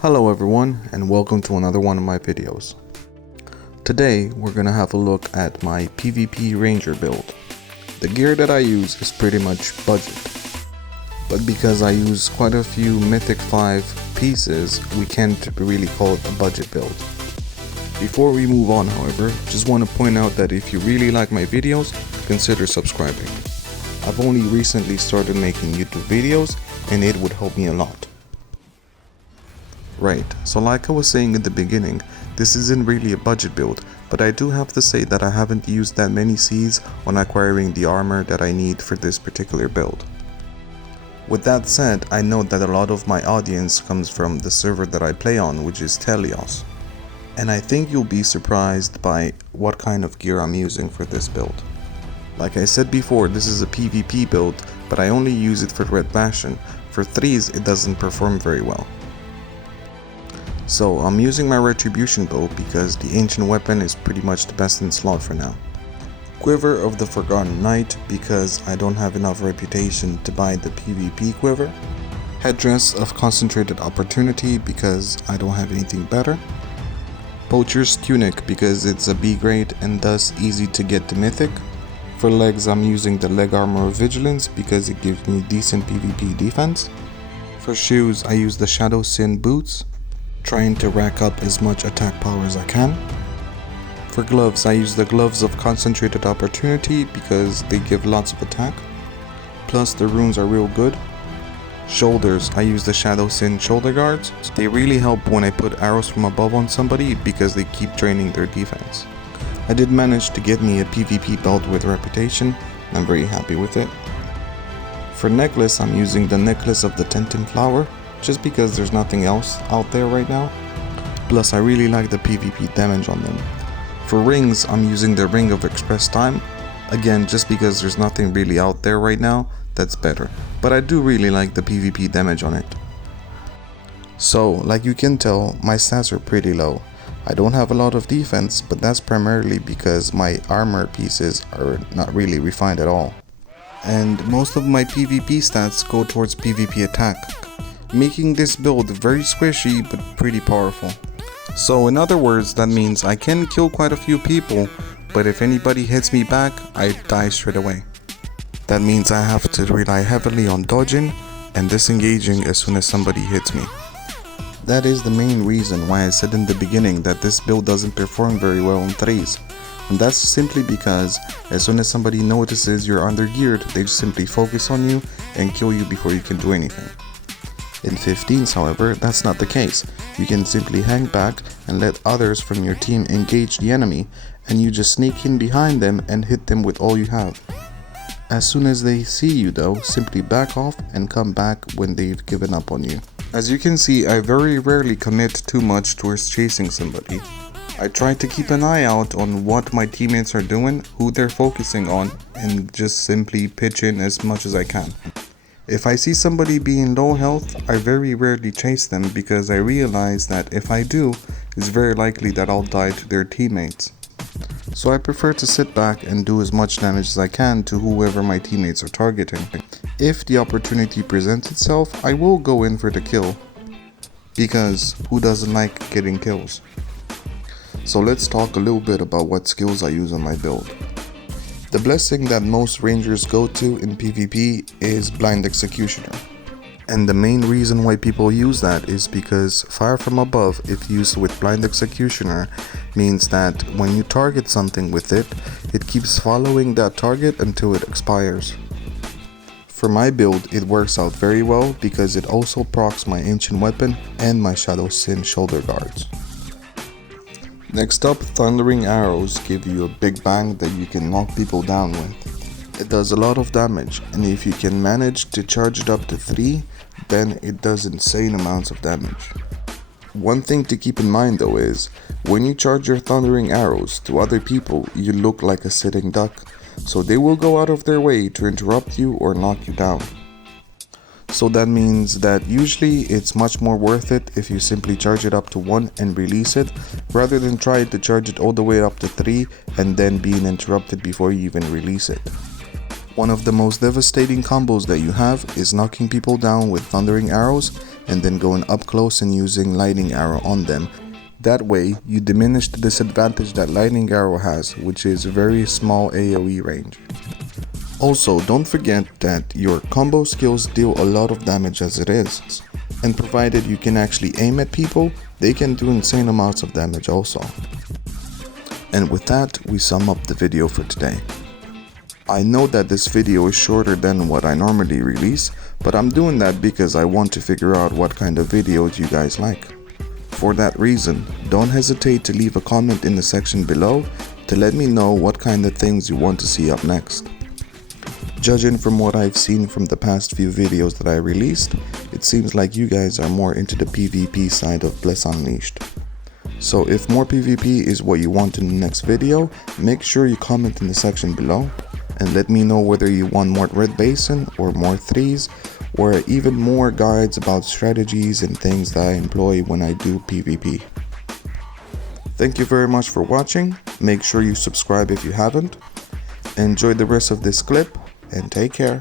Hello everyone, and welcome to another one of my videos. Today we're gonna have a look at my PvP Ranger build. The gear that I use is pretty much budget, but because I use quite a few Mythic 5 pieces, we can't really call it a budget build. Before we move on, however, just want to point out that if you really like my videos, consider subscribing. I've only recently started making YouTube videos and it would help me a lot. Right, so like I was saying in the beginning, this isn't really a budget build, but I do have to say that I haven't used that many seeds on acquiring the armor that I need for this particular build. With that said, I know that a lot of my audience comes from the server that I play on, which is Telios. And I think you'll be surprised by what kind of gear I'm using for this build. Like I said before, this is a PvP build, but I only use it for Red Basin. For 3s, it doesn't perform very well. So I'm using my Retribution bow because the ancient weapon is pretty much the best in slot for now. Quiver of the Forgotten Knight because I don't have enough reputation to buy the PvP quiver. Headdress of Concentrated Opportunity because I don't have anything better. Poacher's Tunic because it's a B grade and thus easy to get to Mythic. For legs, I'm using the Leg Armor of Vigilance because it gives me decent PvP defense. For shoes, I use the Shadow Sin boots, trying to rack up as much attack power as I can. For gloves, I use the Gloves of Concentrated Opportunity because they give lots of attack, plus the runes are real good. Shoulders, I use the Shadow Sin shoulder guards. They really help when I put arrows from above on somebody because they keep draining their defense. I did manage to get me a PvP belt with reputation, and I'm very happy with it. For necklace, I'm using the Necklace of the Tentin Flower, just because there's nothing else out there right now. Plus I really like the PvP damage on them. For rings, I'm using the Ring of Express Time, again just because there's nothing really out there right now that's better, but I do really like the PvP damage on it. So like you can tell, my stats are pretty low. I don't have a lot of defense, but that's primarily because my armor pieces are not really refined at all. And most of my PvP stats go towards PvP attack, making this build very squishy but pretty powerful. So in other words, that means I can kill quite a few people, but if anybody hits me back, I die straight away. That means I have to rely heavily on dodging and disengaging as soon as somebody hits me. That is the main reason why I said in the beginning that this build doesn't perform very well on 3s. And that's simply because as soon as somebody notices you're undergeared, they simply focus on you and kill you before you can do anything. In 15s, however, that's not the case. You can simply hang back and let others from your team engage the enemy, and you just sneak in behind them and hit them with all you have. As soon as they see you though, simply back off and come back when they've given up on you. As you can see, I very rarely commit too much towards chasing somebody. I try to keep an eye out on what my teammates are doing, who they're focusing on, and just simply pitch in as much as I can. If I see somebody being low health, I very rarely chase them because I realize that if I do, it's very likely that I'll die to their teammates. So I prefer to sit back and do as much damage as I can to whoever my teammates are targeting. If the opportunity presents itself, I will go in for the kill, because who doesn't like getting kills? So let's talk a little bit about what skills I use on my build. The blessing that most rangers go to in PvP is Blind Executioner. And the main reason why people use that is because Fire from Above, if used with Blind Executioner, means that when you target something with it, it keeps following that target until it expires. For my build, it works out very well because it also procs my ancient weapon and my Shadow Sin shoulder guards. Next up, Thundering Arrows give you a big bang that you can knock people down with. It does a lot of damage, and if you can manage to charge it up to 3, then it does insane amounts of damage. One thing to keep in mind though is, when you charge your Thundering Arrows to other people, you look like a sitting duck, so they will go out of their way to interrupt you or knock you down. So that means that usually it's much more worth it if you simply charge it up to 1 and release it, rather than try to charge it all the way up to 3 and then being interrupted before you even release it. One of the most devastating combos that you have is knocking people down with Thundering Arrows, and then going up close and using lightning arrow on them. That way, you diminish the disadvantage that lightning arrow has, which is very small AoE range. Also, don't forget that your combo skills deal a lot of damage as it is, and provided you can actually aim at people, they can do insane amounts of damage also. And with that, we sum up the video for today. I know that this video is shorter than what I normally release, but I'm doing that because I want to figure out what kind of videos you guys like. For that reason, don't hesitate to leave a comment in the section below to let me know what kind of things you want to see up next. Judging from what I've seen from the past few videos that I released, it seems like you guys are more into the PvP side of Bliss Unleashed. So if more PvP is what you want in the next video, make sure you comment in the section below and let me know whether you want more Red Basin or more threes, or even more guides about strategies and things that I employ when I do PvP. Thank you very much for watching. Make sure you subscribe if you haven't. Enjoy the rest of this clip and take care.